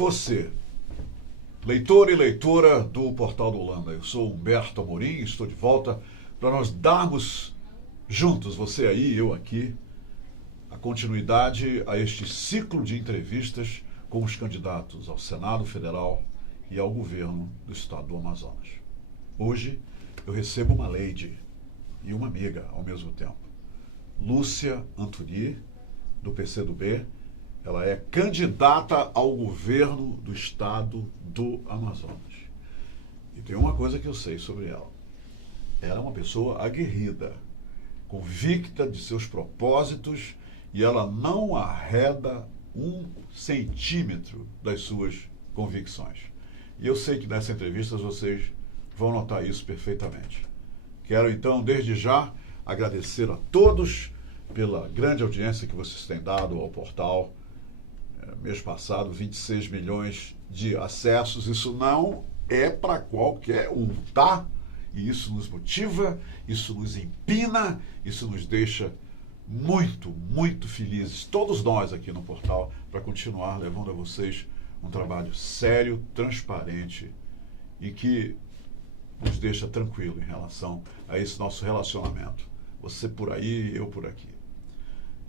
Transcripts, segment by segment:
você, leitor e leitora do Portal do Holanda. Eu sou Humberto Amorim e estou de volta para nós darmos juntos, você aí e eu aqui, a continuidade a este ciclo de entrevistas com os candidatos ao Senado Federal e ao governo do estado do Amazonas. Hoje eu recebo uma lady e uma amiga ao mesmo tempo. Lúcia Antoni, do PCdoB. Ela é candidata ao governo do estado do Amazonas. E tem uma coisa que eu sei sobre ela. Ela é uma pessoa aguerrida, convicta de seus propósitos, e ela não arreda 1 centímetro das suas convicções. E eu sei que nessa entrevista vocês vão notar isso perfeitamente. Quero então, desde já, agradecer a todos pela grande audiência que vocês têm dado ao portal. Mês passado, 26 milhões de acessos. Isso não é para qualquer um, tá? E isso nos motiva, isso nos empina, isso nos deixa muito, muito felizes, todos nós aqui no portal, para continuar levando a vocês um trabalho sério, transparente e que nos deixa tranquilo em relação a esse nosso relacionamento. Você por aí, eu por aqui.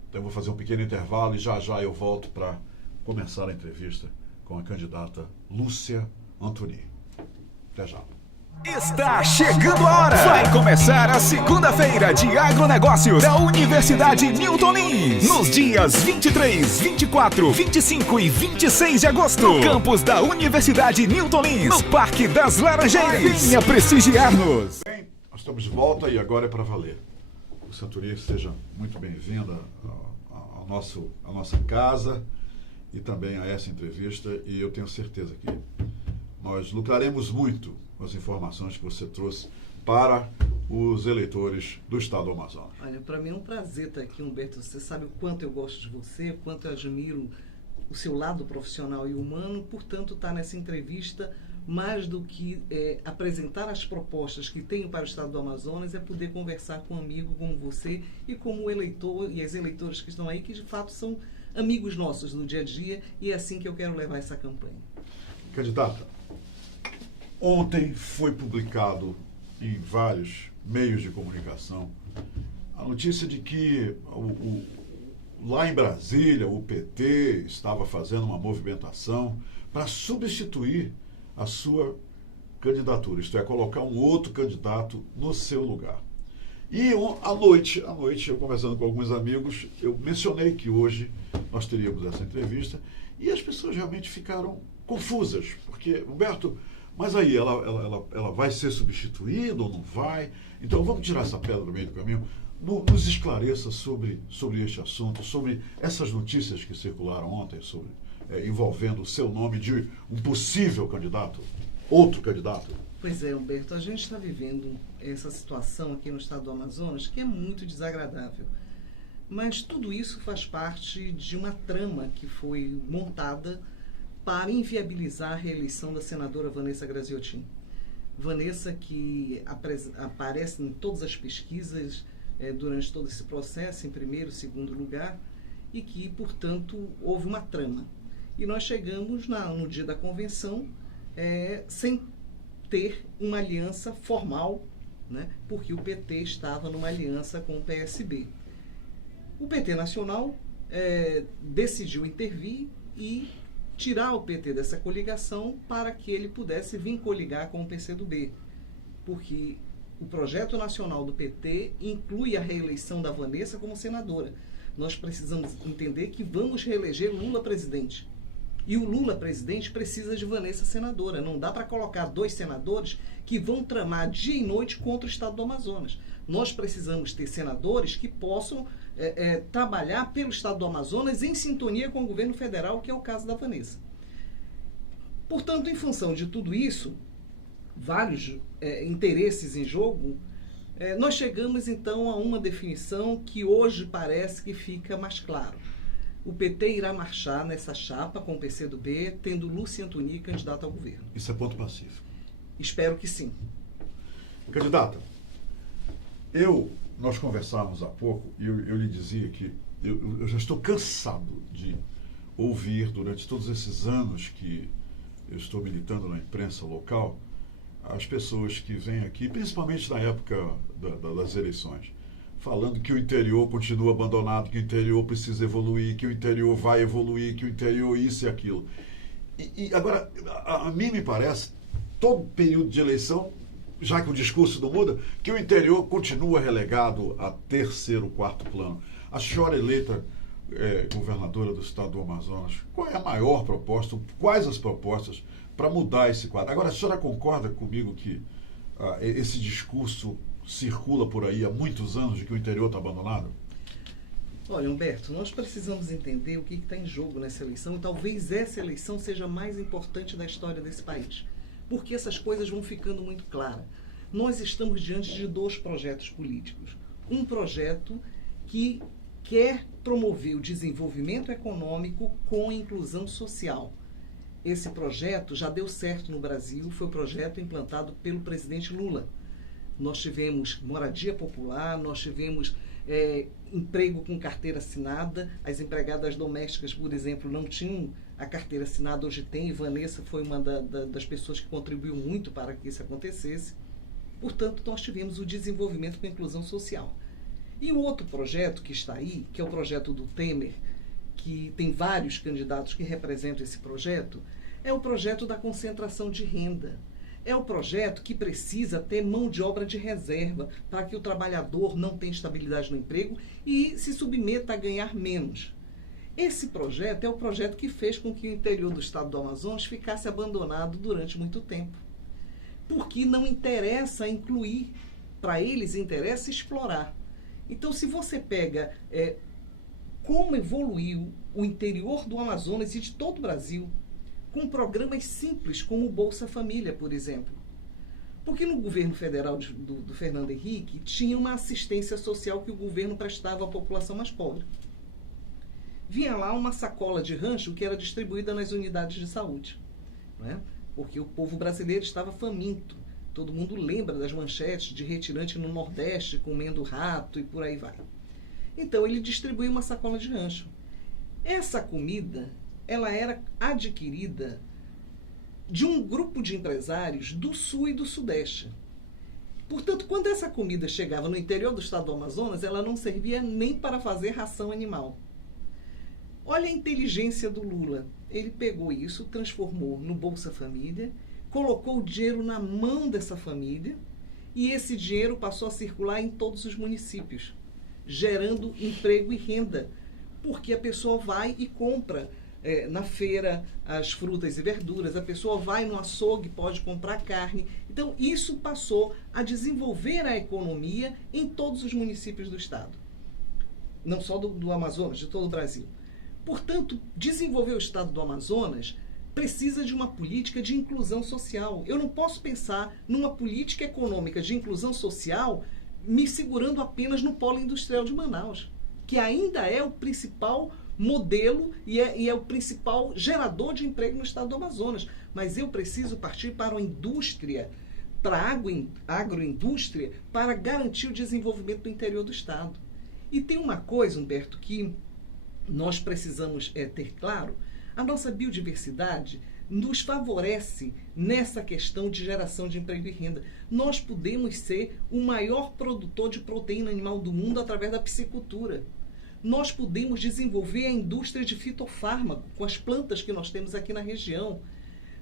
Então eu vou fazer um pequeno intervalo e já já eu volto para começar a entrevista com a candidata Lúcia Antoni. Até já. Está chegando a hora! Vai começar a segunda-feira de agronegócios da Universidade Newton Lins. Nos dias 23, 24, 25 e 26 de agosto. No campus da Universidade Newton Lins, no Parque das Laranjeiras. Venha prestigiar-nos! Bem, nós estamos de volta e agora é para valer. Lúcia Antoni, seja muito bem-vinda à nossa casa e também a essa entrevista. E eu tenho certeza que nós lucraremos muito com as informações que você trouxe para os eleitores do estado do Amazonas. Olha, para mim é um prazer estar aqui, Humberto. Você sabe o quanto eu gosto de você, o quanto eu admiro o seu lado profissional e humano. Portanto, estar nessa entrevista, mais do que apresentar as propostas que tenho para o estado do Amazonas, é poder conversar com um amigo como você e como o eleitor e as eleitoras que estão aí, que de fato são amigos nossos no dia a dia, e é assim que eu quero levar essa campanha. Candidata, ontem foi publicado em vários meios de comunicação a notícia de que lá em Brasília o PT estava fazendo uma movimentação para substituir a sua candidatura, isto é, colocar um outro candidato no seu lugar. E à noite, eu conversando com alguns amigos, eu mencionei que hoje nós teríamos essa entrevista e as pessoas realmente ficaram confusas, porque, Humberto, mas aí ela vai ser substituída ou não vai? Então vamos tirar essa pedra do meio do caminho. Nos esclareça sobre este assunto, sobre essas notícias que circularam ontem, envolvendo o seu nome de um possível candidato, outro candidato. Pois é, Humberto, a gente está vivendo essa situação aqui no estado do Amazonas que é muito desagradável. Mas tudo isso faz parte de uma trama que foi montada para inviabilizar a reeleição da senadora Vanessa Graziotin. Vanessa, que aparece em todas as pesquisas durante todo esse processo, em primeiro e segundo lugar, e que, portanto, houve uma trama. E nós chegamos no dia da convenção sem ter uma aliança formal, né, porque o PT estava numa aliança com o PSB. O PT Nacional decidiu intervir e tirar o PT dessa coligação para que ele pudesse vir coligar com o PCdoB, porque o projeto nacional do PT inclui a reeleição da Vanessa como senadora. Nós precisamos entender que vamos reeleger Lula presidente. E o Lula presidente precisa de Vanessa senadora. Não dá para colocar 2 senadores que vão tramar dia e noite contra o estado do Amazonas. Nós precisamos ter senadores que possam trabalhar pelo estado do Amazonas em sintonia com o governo federal, que é o caso da Vanessa. Portanto, em função de tudo isso, vários interesses em jogo, nós chegamos então a uma definição que hoje parece que fica mais claro. O PT irá marchar nessa chapa com o PCdoB, tendo Lúcia Antoni candidata ao governo. Isso é ponto pacífico? Espero que sim. Candidata, nós conversávamos há pouco e eu lhe dizia que eu já estou cansado de ouvir durante todos esses anos que eu estou militando na imprensa local, as pessoas que vêm aqui, principalmente na época das eleições, falando que o interior continua abandonado, que o interior precisa evoluir, que o interior vai evoluir, que o interior isso e aquilo. E agora, a mim me parece, todo período de eleição, já que o discurso não muda, que o interior continua relegado a terceiro, quarto plano. A senhora eleita governadora do estado do Amazonas, qual é a maior proposta, quais as propostas para mudar esse quadro? Agora, a senhora concorda comigo que esse discurso circula por aí há muitos anos de que o interior está abandonado? Olha, Humberto, nós precisamos entender o que está em jogo nessa eleição, e talvez essa eleição seja a mais importante da história desse país, porque essas coisas vão ficando muito claras. Nós estamos diante de 2 projetos políticos. Um projeto que quer promover o desenvolvimento econômico com inclusão social. Esse projeto já deu certo no Brasil, foi o projeto implantado pelo presidente Lula. Nós tivemos moradia popular, nós tivemos emprego com carteira assinada. As empregadas domésticas, por exemplo, não tinham a carteira assinada, hoje tem, e Vanessa foi uma das pessoas que contribuiu muito para que isso acontecesse. Portanto, nós tivemos o desenvolvimento com inclusão social. E o outro projeto que está aí, que é o projeto do Temer, que tem vários candidatos que representam esse projeto, é o projeto da concentração de renda. É o projeto que precisa ter mão de obra de reserva para que o trabalhador não tenha estabilidade no emprego e se submeta a ganhar menos. Esse projeto é o projeto que fez com que o interior do estado do Amazonas ficasse abandonado durante muito tempo. Porque não interessa incluir, para eles interessa explorar. Então, se você pega como evoluiu o interior do Amazonas e de todo o Brasil, com programas simples como o Bolsa Família, por exemplo. Porque no governo federal do Fernando Henrique tinha uma assistência social que o governo prestava à população mais pobre. Vinha lá uma sacola de rancho que era distribuída nas unidades de saúde, não é? Porque o povo brasileiro estava faminto. Todo mundo lembra das manchetes de retirante no Nordeste comendo rato e por aí vai. Então ele distribuiu uma sacola de rancho. Essa comida, ela era adquirida de um grupo de empresários do Sul e do Sudeste. Portanto, quando essa comida chegava no interior do estado do Amazonas, ela não servia nem para fazer ração animal. Olha a inteligência do Lula. Ele pegou isso, transformou no Bolsa Família, colocou o dinheiro na mão dessa família e esse dinheiro passou a circular em todos os municípios, gerando emprego e renda, porque a pessoa vai e compra na feira as frutas e verduras, a pessoa vai no açougue, pode comprar carne. Então, isso passou a desenvolver a economia em todos os municípios do estado. Não só do Amazonas, de todo o Brasil. Portanto, desenvolver o estado do Amazonas precisa de uma política de inclusão social. Eu não posso pensar numa política econômica de inclusão social me segurando apenas no polo industrial de Manaus, que ainda é o principal modelo e é o principal gerador de emprego no estado do Amazonas. Mas eu preciso partir para a indústria, para a agroindústria, para garantir o desenvolvimento do interior do estado. E tem uma coisa, Humberto, que nós precisamos ter claro: a nossa biodiversidade nos favorece nessa questão de geração de emprego e renda. Nós podemos ser o maior produtor de proteína animal do mundo através da piscicultura. Nós podemos desenvolver a indústria de fitofármaco com as plantas que nós temos aqui na região.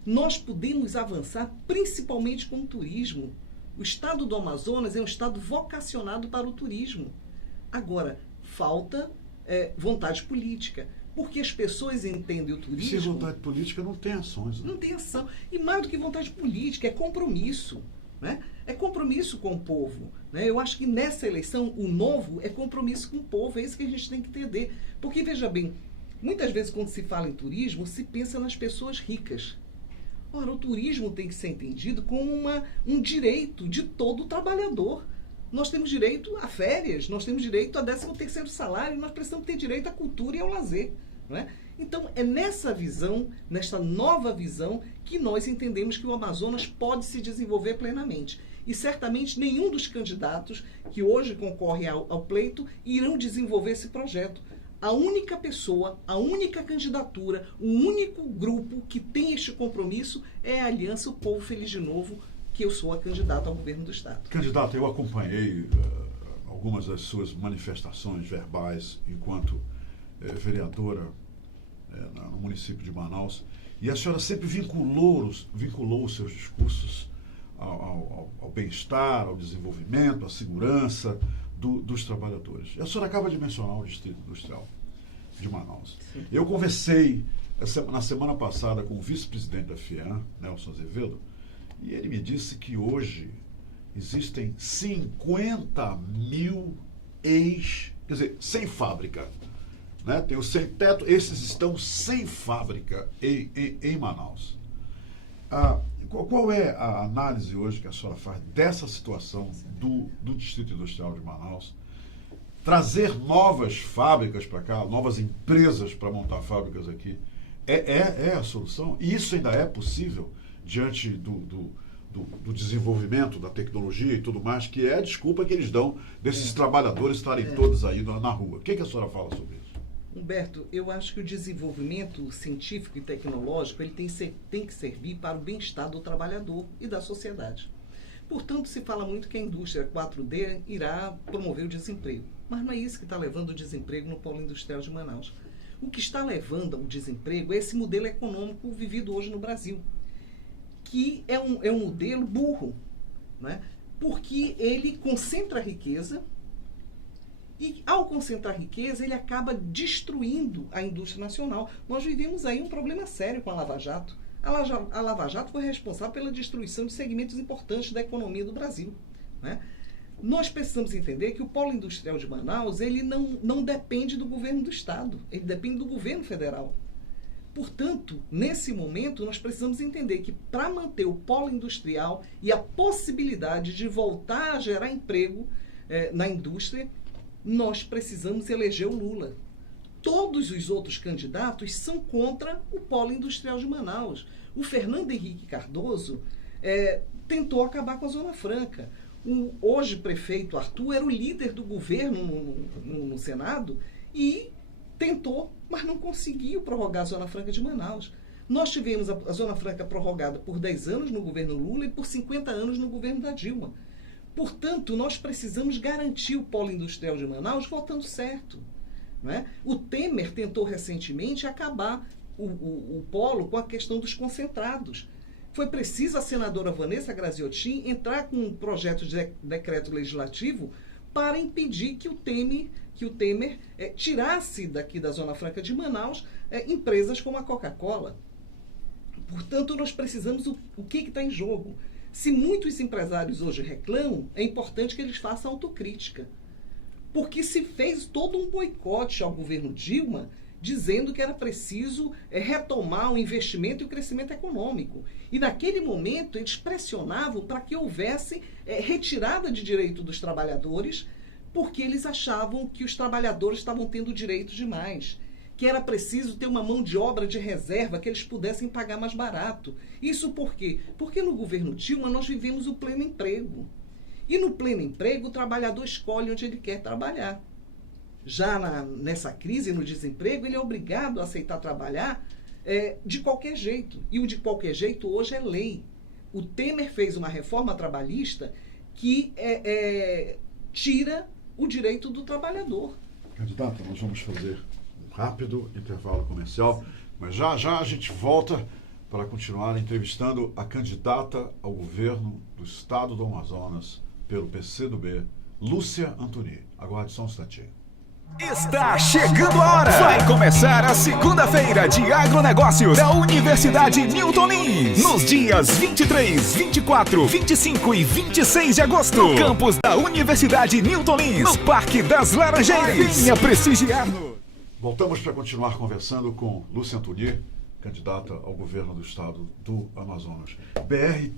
Nós podemos avançar principalmente com o turismo. O estado do Amazonas é um estado vocacionado para o turismo. Agora, falta vontade política. Porque as pessoas entendem o turismo... Sem vontade política não tem ações. Né? Não tem ação. E mais do que vontade política, é compromisso. Né? É compromisso com o povo. Né? Eu acho que nessa eleição, o novo é compromisso com o povo. É isso que a gente tem que entender. Porque, veja bem, muitas vezes quando se fala em turismo, se pensa nas pessoas ricas. Ora, o turismo tem que ser entendido como um direito de todo trabalhador. Nós temos direito a férias, nós temos direito a 13º salário, nós precisamos ter direito à cultura e ao lazer. Não é? Então, é nessa visão, nesta nova visão, que nós entendemos que o Amazonas pode se desenvolver plenamente. E certamente nenhum dos candidatos que hoje concorrem ao pleito irão desenvolver esse projeto. a única pessoa, a única candidatura, o único grupo que tem este compromisso é a Aliança O Povo Feliz de Novo, que eu sou a candidata ao governo do Estado. Candidata, eu acompanhei algumas das suas manifestações verbais enquanto vereadora no município de Manaus, e a senhora sempre vinculou os seus discursos ao bem-estar, ao desenvolvimento, à segurança dos trabalhadores. E a senhora acaba de mencionar o Distrito Industrial de Manaus. Sim. Eu conversei na semana passada com o vice-presidente da FIAN, Nelson Azevedo, e ele me disse que hoje existem 50 mil quer dizer, sem fábrica. Né? Tem o sem teto, esses estão sem fábrica em Manaus. Qual é a análise hoje que a senhora faz dessa situação do Distrito Industrial de Manaus? Trazer novas fábricas para cá, novas empresas para montar fábricas aqui, é a solução? E isso ainda é possível diante do desenvolvimento da tecnologia e tudo mais, que é a desculpa que eles dão desses trabalhadores estarem todos aí na rua. O que a senhora fala sobre isso? Humberto, eu acho que o desenvolvimento científico e tecnológico ele tem que servir para o bem-estar do trabalhador e da sociedade. Portanto, se fala muito que a indústria 4D irá promover o desemprego. Mas não é isso que está levando o desemprego no polo industrial de Manaus. O que está levando ao desemprego é esse modelo econômico vivido hoje no Brasil, que é um modelo burro, né? Porque ele concentra a riqueza e, ao concentrar riqueza, ele acaba destruindo a indústria nacional. Nós vivemos aí um problema sério com a Lava Jato. A Lava Jato foi responsável pela destruição de segmentos importantes da economia do Brasil, né? Nós precisamos entender que o polo industrial de Manaus ele não depende do governo do Estado, ele depende do governo federal. Portanto, nesse momento, nós precisamos entender que para manter o polo industrial e a possibilidade de voltar a gerar emprego na indústria, nós precisamos eleger o Lula. Todos os outros candidatos são contra o polo industrial de Manaus. O Fernando Henrique Cardoso tentou acabar com a Zona Franca. O hoje prefeito Arthur era o líder do governo no Senado e tentou, mas não conseguiu prorrogar a Zona Franca de Manaus. Nós tivemos a Zona Franca prorrogada por 10 anos no governo Lula e por 50 anos no governo da Dilma. Portanto, nós precisamos garantir o polo industrial de Manaus voltando certo, né? O Temer tentou recentemente acabar o polo com a questão dos concentrados. Foi preciso a senadora Vanessa Graziotin entrar com um projeto de decreto legislativo para impedir que o Temer tirasse daqui da Zona Franca de Manaus empresas como a Coca-Cola. Portanto, nós precisamos o que está em jogo. Se muitos empresários hoje reclamam, é importante que eles façam autocrítica. Porque se fez todo um boicote ao governo Dilma, dizendo que era preciso retomar o investimento e o crescimento econômico. E naquele momento eles pressionavam para que houvesse retirada de direito dos trabalhadores, porque eles achavam que os trabalhadores estavam tendo direito demais, que era preciso ter uma mão de obra de reserva que eles pudessem pagar mais barato. Isso por quê? Porque no governo Dilma nós vivemos o pleno emprego. E no pleno emprego o trabalhador escolhe onde ele quer trabalhar. Já nessa crise, no desemprego, ele é obrigado a aceitar trabalhar de qualquer jeito. E o de qualquer jeito hoje é lei. O Temer fez uma reforma trabalhista que tira o direito do trabalhador. Candidata, nós vamos fazer um rápido intervalo comercial, mas já a gente volta para continuar entrevistando a candidata ao governo do Estado do Amazonas pelo PCdoB, Lúcia Antoni. Aguarde só um instantinho. Está chegando a hora! Vai começar a segunda-feira de agronegócios da Universidade Newton Lins. Nos dias 23, 24, 25 e 26 de agosto. No campus da Universidade Newton Lins, no Parque das Laranjeiras. Venha prestigiar-nos. Voltamos para continuar conversando com Lúcia Antoni, candidata ao governo do Estado do Amazonas. BR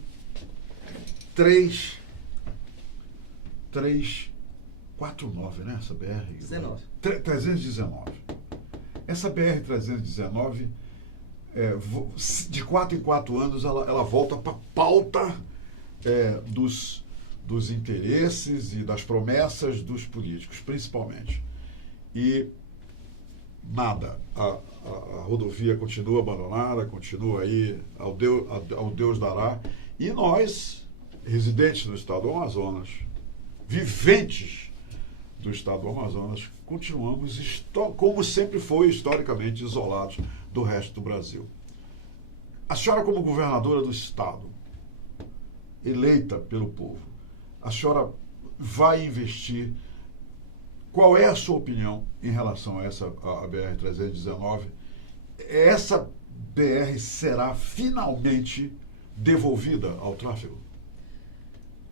349, né? Essa BR... 319. Essa BR-319, de 4 em 4 anos, ela volta para a pauta dos interesses e das promessas dos políticos, principalmente. E nada. A rodovia continua abandonada, continua aí, ao Deus dará. E nós, residentes do estado do Amazonas, viventes do estado do Amazonas, continuamos, como sempre foi historicamente, isolados do resto do Brasil. A senhora, como governadora do estado, eleita pelo povo, a senhora vai investir. Qual é a sua opinião em relação a essa a BR-319? Essa BR será finalmente devolvida ao tráfego?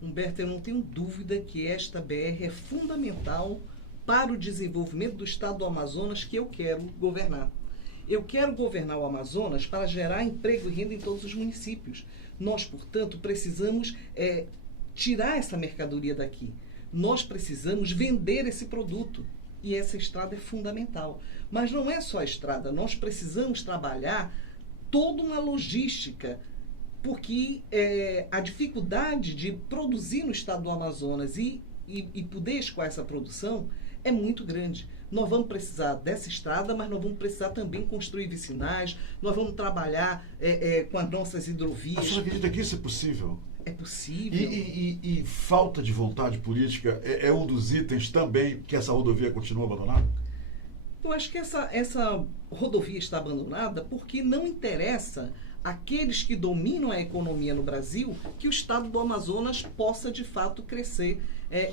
Humberto, eu não tenho dúvida que esta BR é fundamental para o desenvolvimento do estado do Amazonas que eu quero governar. Eu quero governar o Amazonas para gerar emprego e renda em todos os municípios. Nós, portanto, precisamos tirar essa mercadoria daqui. Nós precisamos vender esse produto. E essa estrada é fundamental. Mas não é só a estrada, nós precisamos trabalhar toda uma logística, porque a dificuldade de produzir no estado do Amazonas e poder escoar essa produção é muito grande. Nós vamos precisar dessa estrada, mas nós vamos precisar também construir vicinais, nós vamos trabalhar com as nossas hidrovias. A senhora acredita que isso é possível? É possível. E falta de vontade política é um dos itens também que essa rodovia continua abandonada? Eu acho que essa rodovia está abandonada porque não interessa àqueles que dominam a economia no Brasil que o estado do Amazonas possa, de fato, crescer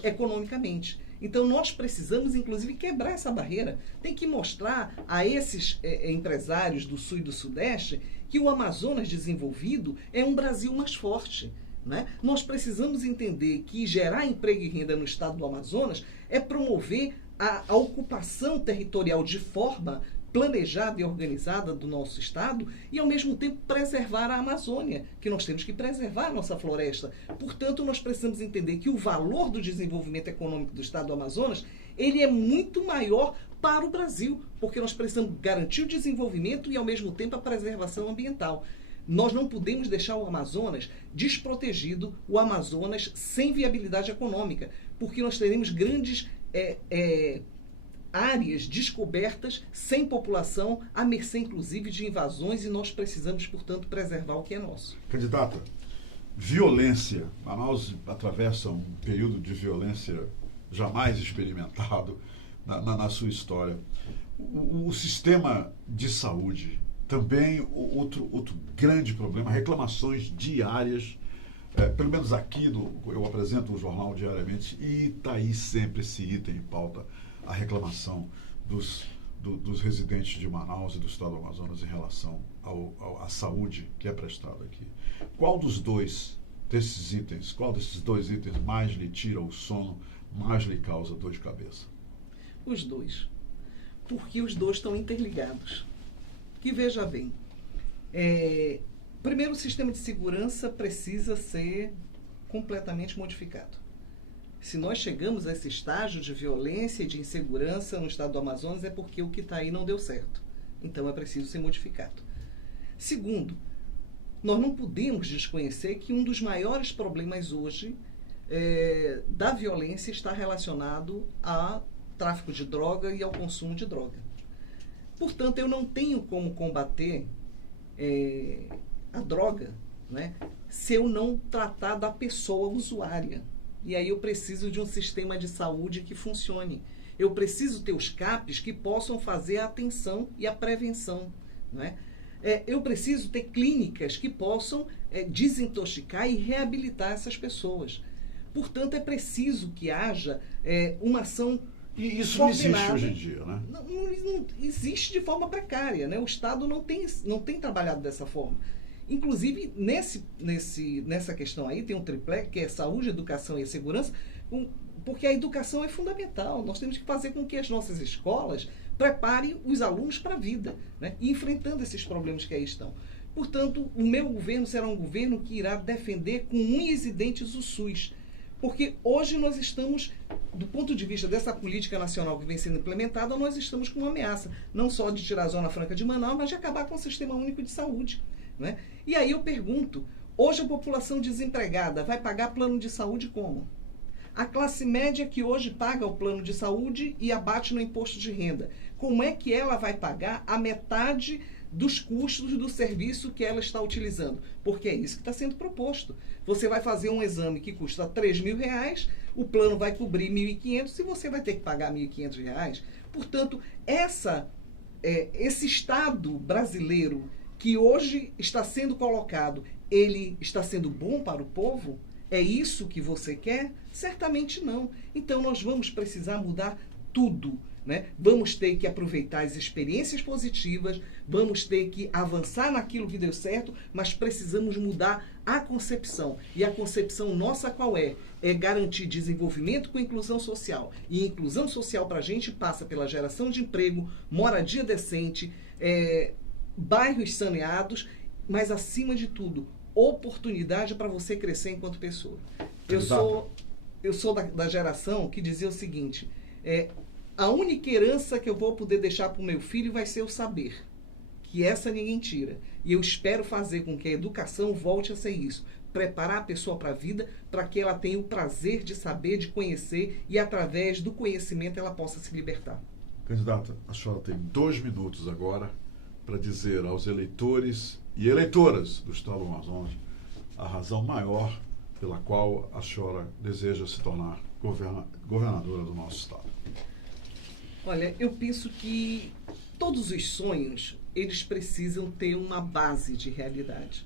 economicamente. Então, nós precisamos, inclusive, quebrar essa barreira. Tem que mostrar a esses empresários do Sul e do Sudeste que o Amazonas desenvolvido é um Brasil mais forte. Né? Nós precisamos entender que gerar emprego e renda no estado do Amazonas é promover a ocupação territorial de forma planejada e organizada do nosso estado e, ao mesmo tempo, preservar a Amazônia, que nós temos que preservar a nossa floresta. Portanto, nós precisamos entender que o valor do desenvolvimento econômico do estado do Amazonas ele é muito maior para o Brasil, porque nós precisamos garantir o desenvolvimento e, ao mesmo tempo, a preservação ambiental. Nós não podemos deixar o Amazonas desprotegido, o Amazonas sem viabilidade econômica, porque nós teremos grandes áreas descobertas, sem população, à mercê, inclusive, de invasões, e nós precisamos, portanto, preservar o que é nosso. Candidata, violência. Manaus atravessa um período de violência jamais experimentado na sua história. O sistema de saúde, também outro grande problema, reclamações diárias, pelo menos aqui eu apresento o jornal diariamente e está aí sempre esse item em pauta, a reclamação dos residentes de Manaus e do estado do Amazonas em relação à saúde que é prestada aqui. Qual desses dois itens mais lhe tira o sono, mais lhe causa dor de cabeça? Os dois. Porque os dois estão interligados. Que veja bem, primeiro o sistema de segurança precisa ser completamente modificado. Se nós chegamos a esse estágio de violência e de insegurança no estado do Amazonas é porque o que está aí não deu certo. Então é preciso ser modificado. Segundo, nós não podemos desconhecer que um dos maiores problemas hoje da violência está relacionado ao tráfico de droga e ao consumo de droga. Portanto, eu não tenho como combater a droga, né, se eu não tratar da pessoa usuária. E aí eu preciso de um sistema de saúde que funcione. Eu preciso ter os CAPs que possam fazer a atenção e a prevenção. Né? Eu preciso ter clínicas que possam desintoxicar e reabilitar essas pessoas. Portanto, é preciso que haja uma ação. E isso não existe hoje em dia, né? Não existe de forma precária, né? O Estado não tem trabalhado dessa forma. Inclusive, nessa questão aí, tem um tripé, que é saúde, educação e segurança, porque a educação é fundamental. Nós temos que fazer com que as nossas escolas preparem os alunos para a vida, né? E enfrentando esses problemas que aí estão. Portanto, o meu governo será um governo que irá defender com unhas e dentes o SUS. Porque hoje nós estamos, do ponto de vista dessa política nacional que vem sendo implementada, nós estamos com uma ameaça, não só de tirar a Zona Franca de Manaus, mas de acabar com o Sistema Único de Saúde. Né? E aí eu pergunto, hoje a população desempregada vai pagar plano de saúde como? A classe média que hoje paga o plano de saúde e abate no imposto de renda, como é que ela vai pagar a metade dos custos do serviço que ela está utilizando? Porque é isso que está sendo proposto. Você vai fazer um exame que custa R$3.000, o plano vai cobrir R$1.500 e você vai ter que pagar R$1.500. Portanto, esse Estado brasileiro que hoje está sendo colocado, ele está sendo bom para o povo? É isso que você quer? Certamente não. Então nós vamos precisar mudar tudo, né? Vamos ter que aproveitar as experiências positivas, vamos ter que avançar naquilo que deu certo, mas precisamos mudar a concepção. E a concepção nossa qual é? É garantir desenvolvimento com inclusão social. E inclusão social para a gente passa pela geração de emprego, moradia decente, bairros saneados, mas acima de tudo, oportunidade para você crescer enquanto pessoa. Eu sou da geração que dizia o seguinte, a única herança que eu vou poder deixar para o meu filho vai ser o saber, que essa ninguém tira. E eu espero fazer com que a educação volte a ser isso, preparar a pessoa para a vida, para que ela tenha o prazer de saber, de conhecer, e através do conhecimento ela possa se libertar. Candidata, a senhora tem 2 minutos agora para dizer aos eleitores e eleitoras do Estado do Amazonas a razão maior pela qual a senhora deseja se tornar governadora do nosso Estado. Olha, eu penso que todos os sonhos, eles precisam ter uma base de realidade.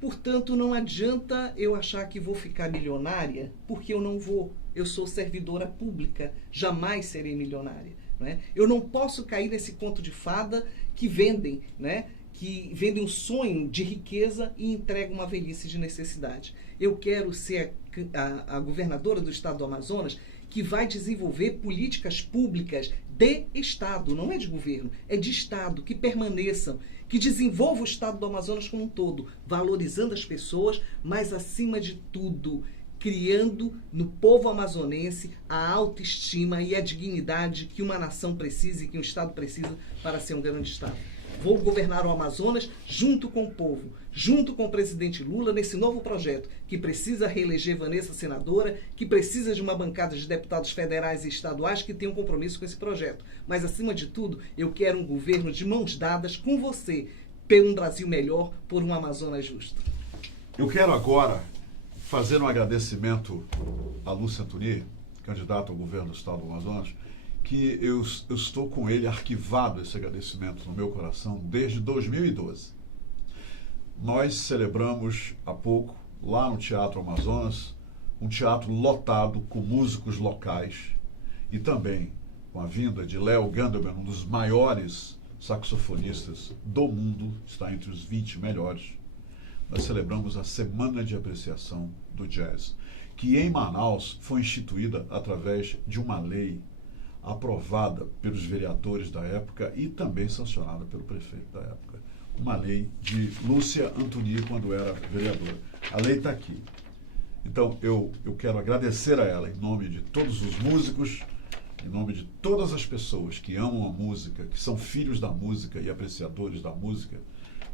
Portanto, não adianta eu achar que vou ficar milionária, porque eu não vou. Eu sou servidora pública, jamais serei milionária. Não é? Eu não posso cair nesse conto de fada que vendem, né? Que vendem um sonho de riqueza e entregam uma velhice de necessidade. Eu quero ser a governadora do Estado do Amazonas que vai desenvolver políticas públicas de Estado, não é de governo, é de Estado, que permaneçam, que desenvolva o Estado do Amazonas como um todo, valorizando as pessoas, mas acima de tudo, criando no povo amazonense a autoestima e a dignidade que uma nação precisa e que um Estado precisa para ser um grande Estado. Vou governar o Amazonas junto com o povo, junto com o presidente Lula, nesse novo projeto, que precisa reeleger Vanessa senadora, que precisa de uma bancada de deputados federais e estaduais que tenham compromisso com esse projeto. Mas, acima de tudo, eu quero um governo de mãos dadas com você, por um Brasil melhor, por um Amazonas justo. Eu quero agora fazer um agradecimento a Lúcia Antoni, candidata ao governo do Estado do Amazonas, que eu estou com ele arquivado, esse agradecimento no meu coração, desde 2012. Nós celebramos há pouco, lá no Teatro Amazonas, um teatro lotado com músicos locais e também com a vinda de Léo Gandelman, um dos maiores saxofonistas do mundo, está entre os 20 melhores. Nós celebramos a Semana de Apreciação do Jazz, que em Manaus foi instituída através de uma lei aprovada pelos vereadores da época e também sancionada pelo prefeito da época. Uma lei de Lúcia Antoni, quando era vereadora. A lei está aqui. Então, eu quero agradecer a ela, em nome de todos os músicos, em nome de todas as pessoas que amam a música, que são filhos da música e apreciadores da música,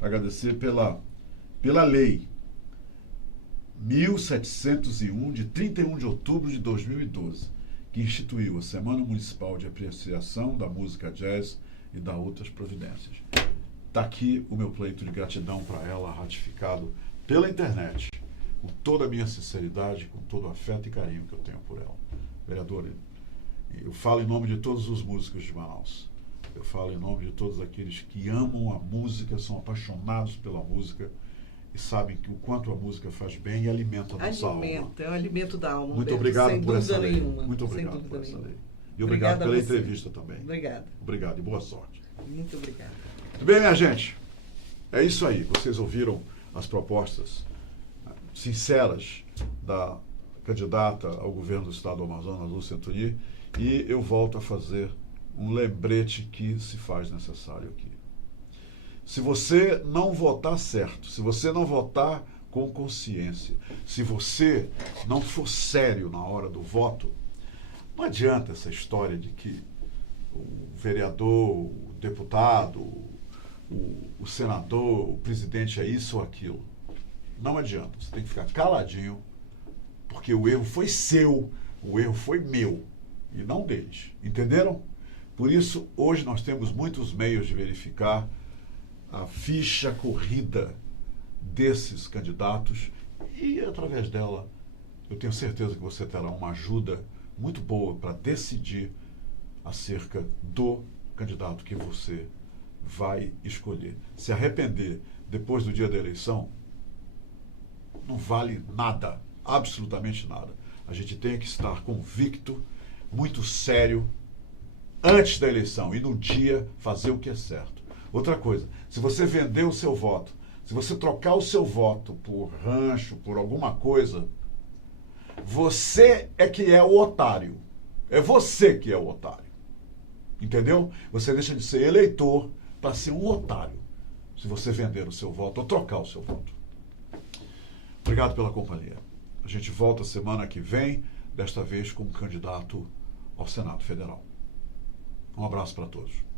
agradecer pela lei 1701, de 31 de outubro de 2012, que instituiu a Semana Municipal de Apreciação da Música Jazz e da outras providências. Está aqui o meu pleito de gratidão para ela, ratificado pela internet, com toda a minha sinceridade, com todo o afeto e carinho que eu tenho por ela. Vereadora, eu falo em nome de todos os músicos de Manaus. Eu falo em nome de todos aqueles que amam a música, são apaixonados pela música e sabem que o quanto a música faz bem e alimenta a nossa alma. É o alimento da alma. Muito obrigado por essa lei. Nenhuma, muito obrigado por essa nenhuma. lei. E obrigado pela entrevista também. Obrigada. Obrigado e boa sorte. Muito obrigada. Muito bem, minha gente. É isso aí. Vocês ouviram as propostas sinceras da candidata ao governo do Estado do Amazonas, Lúcia Antoni, e eu volto a fazer um lembrete que se faz necessário aqui. Se você não votar certo, se você não votar com consciência, se você não for sério na hora do voto, não adianta essa história de que o vereador, o deputado, o senador, o presidente é isso ou aquilo. Não adianta. Você tem que ficar caladinho, porque o erro foi seu, o erro foi meu e não deles. Entenderam? Por isso, hoje nós temos muitos meios de verificar a ficha corrida desses candidatos e, através dela, eu tenho certeza que você terá uma ajuda muito boa para decidir acerca do candidato que você vai escolher. Se arrepender depois do dia da eleição, não vale nada, absolutamente nada. A gente tem que estar convicto, muito sério, antes da eleição e no dia fazer o que é certo. Outra coisa, se você vender o seu voto, se você trocar o seu voto por rancho, por alguma coisa, você é que é o otário. É você que é o otário. Entendeu? Você deixa de ser eleitor para ser um otário, se você vender o seu voto ou trocar o seu voto. Obrigado pela companhia. A gente volta semana que vem, desta vez com um candidato ao Senado Federal. Um abraço para todos.